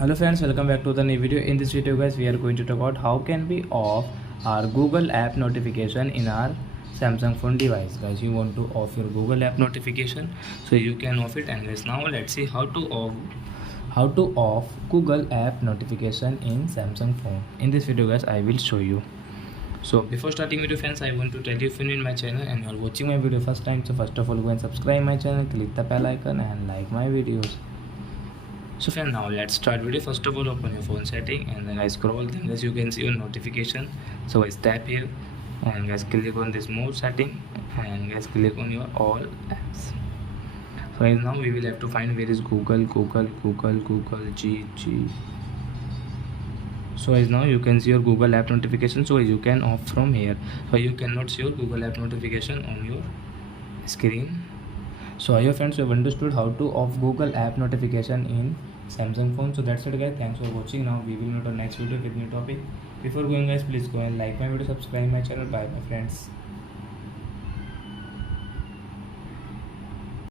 Hello friends, welcome back to the new video. In this video guys, we are going to talk about how can we off our Google app notification in our Samsung phone device. Guys, you want to off your Google app notification, so you can off it. And guys, now let's see how to off Google app notification in Samsung phone. In this video guys, I will show you. So before starting video friends, I want to tell you, if you're new in my channel and you're watching my video first time, so first of all go and subscribe my channel, click the bell icon and like my videos. So friend, now let's start video. First of all, open your phone setting and then guys scroll, then guys you can see your notification. So guys tap here and guys click on this more setting and guys click on your all apps. So guys, now we will have to find where is Google G. So guys, now you can see your Google app notification, so you can off from here. So you cannot see your Google app notification on your screen. So I hope friends you have understood how to off Google app notification in Samsung phone. So that's it guys, thanks for watching. Now we will meet on next video with new topic. Before going guys, please go and like my video, subscribe my channel. Bye my friends.